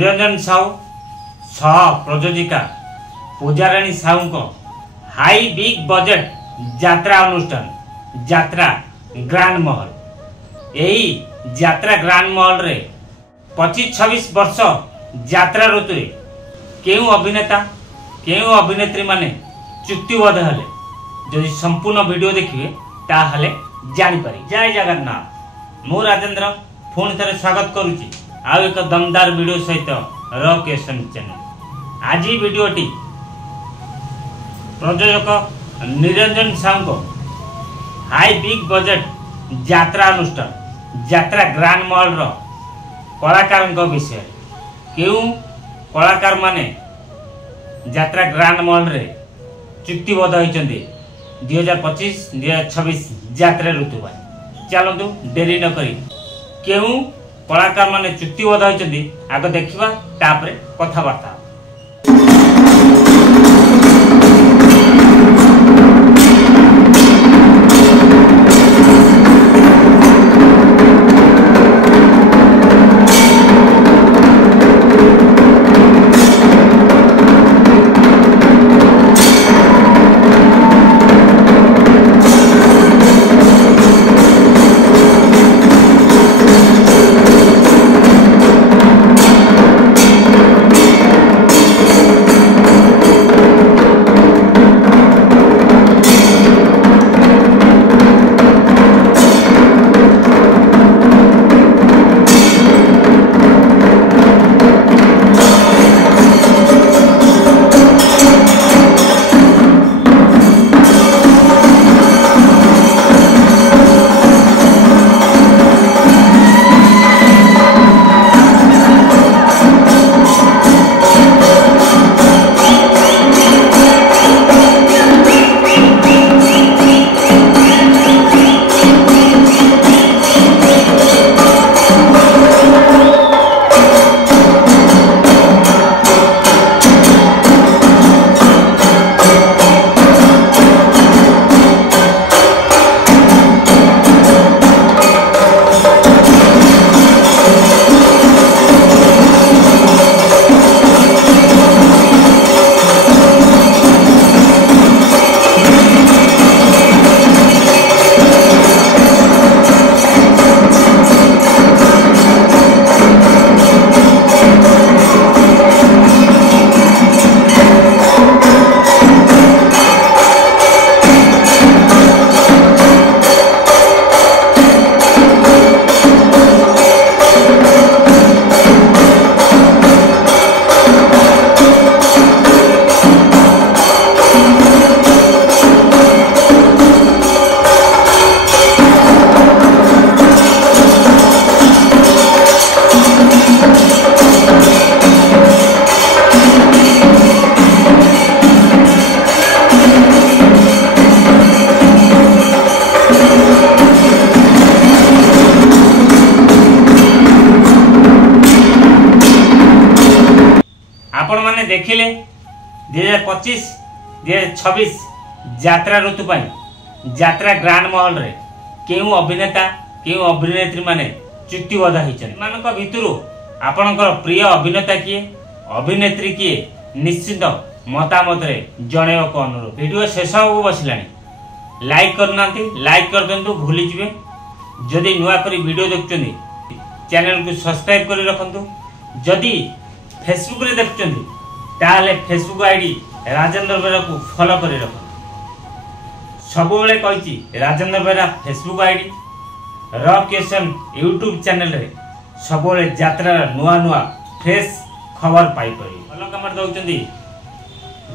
निरंजन साहू सह प्रयोजिका पूजाराणी साहू को high big budget यात्रा अनुष्ठान यात्रा ग्रांड महल। यही यात्रा ग्रांड महल रे 25-26 वर्ष यात्रा ऋतु केउ अभिनेता केउ अभिनेत्री माने चुक्तिबद्ध हेले जदि संपूर्ण वीडियो देखिए ताहले जानि पारि। जय जगन्नाथ। मु राजेंद्र पुणी थे स्वागत करुच्ची आउ एक दमदार वीडियो सहित रॉक एशन चैनल। आज वीडियोटी प्रयोजक निरंजन साहू को हाई बिग बजेट यात्रा अनुष्ठान यात्रा ग्रांड महल रो कलाकार विषय केउ कलाकार माने यात्रा ग्रांड महल रे चुक्तिबद्ध होइचंदी 2025-2026 यात्रा ऋतु। चलतु डेरी न करी केउ कलाकार माने चुक्तिबद्ध होइचंदी आग देखिबा तापरे कथाबार्ता। आपण माने देखिले 2025-2026 यात्रा ऋतु यात्रा ग्रांड महल रे केउ अभिनेता केउ अभिनेत्री माने चुक्तिबद्ध होइछन। मानक भितरु आपणकर प्रिय अभिनेता किए अभिनेत्री किए निश्चित मतामत रे जणेव को अनुरोध। वीडियो शेष हो बसिलानी लाइक करनांती लाइक कर देंतु भूली जिवे। जदि नुआ करी वीडियो देखचंदी चैनल को सब्सक्राइब करी रखंतु। जदि फेसबुक रे देखचंदी ताले फेसबुक आईडी राजेंद्र बेरा को फॉलो करी रखंतु। सब बेले कहिची राजेंद्र बेरा फेसबुक आईडी रॉक एशन यूट्यूब चैनल रे सब बेले यात्रा नुआ नुआ फ्रेश खबर पाई परी। भलो कमेंट दउचंदी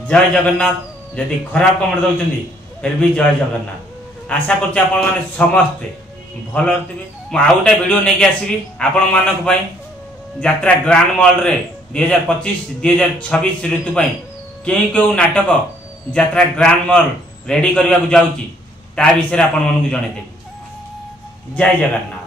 जय जगन्नाथ। जदि खराब कमेंट दउचंदी फिर भी जय जगन्नाथ। आशा करछि आपण माने समस्त भल रहिबे। मु आउटा वीडियो नै के आसीबी आपण मानक पई यात्रा ग्रांड महल रे 2025-2026 ऋतु पई केउ नाटक यात्रा ग्रांड महल रेडी करबा को जाउची ता विषय आपण मन को जणे देबी। जय जगन्नाथ।